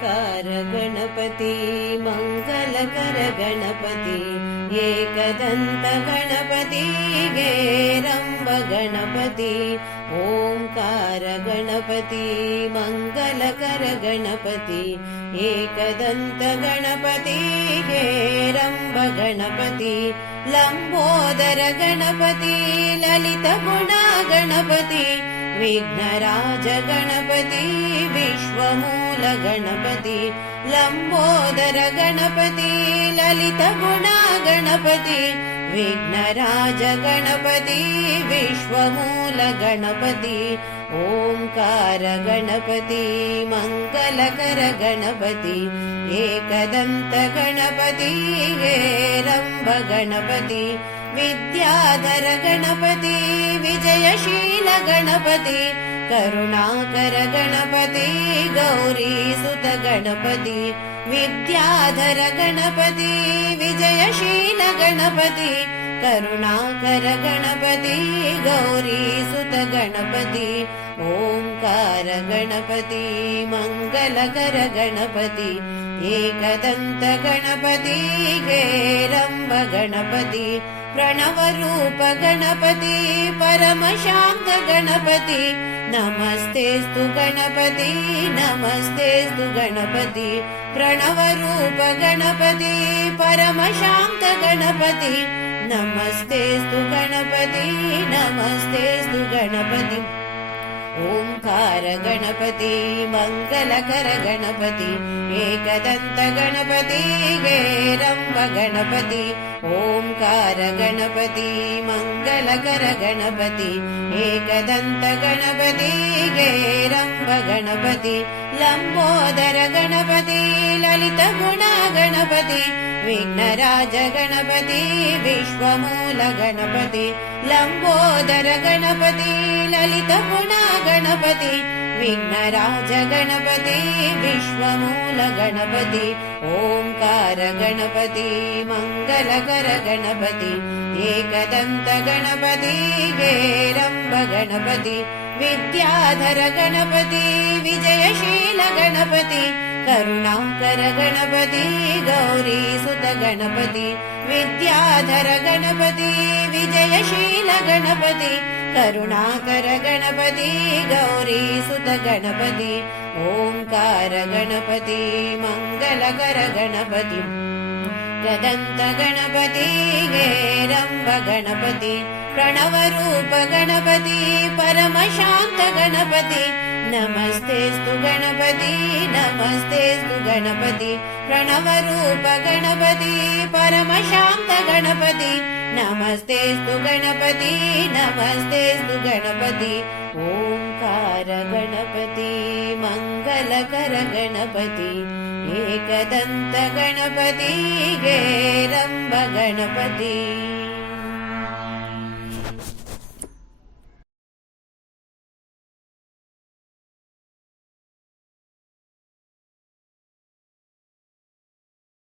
ओंकार गणपति मंगलकर गणपति एकदंत गणपति गेरंब गणपति ओंकार गणपति मंगलकर गणपति एकदंत गणपति गेरंब गणपति लंबोदर गणपति ललित गुण गणपति विघ्नराज गणपति विश्वमूल गणपति लंबोदर गणपति ललित गुण गणपति विघ्नराज गणपति विश्वमूल गणपति ओंकार गणपति मंगलकर गणपति एकदंत गणपति हेरंब गणपति विद्याधर गणपति विजयशील गणपति करुणाकर गणपति गौरीसुत गणपति विद्याधर गणपति विजयशील गणपति करुणाकर गणपति गौरीसुत गणपति ओंकार गणपति मंगलकर गणपति एकदंत गणपति हेरंब गणपति प्रणवरूप गणपति परमशांत गणपति नमस्तेस्तु गणपति नमस्तेस्तु गणपति प्रणवरूप गणपति परमशांत गणपति नमस्तेस्तु गणपति नमस्तेस्तु गणपति ओंकार गणपति मंगलकर गणपति एकदंत गणपति हेरंब गणपति ओंकार गणपति मंगलकर गणपति एकदंत गणपति हेरंब गणपति लंबोदर गणपति ललित गुण गणपति विघ्नराज गणपति विश्वमूल गणपति लंबोदर गणपति ललित गुण गणपति विघ्नराज गणपति विश्वमूल गणपति ओंकार गणपति मंगलकर गणपति एकदंत गणपति हेरंब गणपति विद्याधर गणपति विजयशील गणपति करुणाकर गणपति गौरीसुत गणपति विद्याधर गणपति विजयशील गणपति करुणाकर गणपति गौरीसुत गणपति ओंकार गणपति मंगलकर गणपति गदंत गणपति हेरंब गणपति प्रणवरूप गणपति परमशांत गणपति नमस्तेस्तु गणपति नमस्तेस्तु गणपति प्रणवरूप गणपति परमशांत गणपति नमस्तेस्तु गणपति नमस्तेस्तु गणपति ओंकार गणपति मंगलकर गणपति एकदंत गणपति हेरंब गणपति।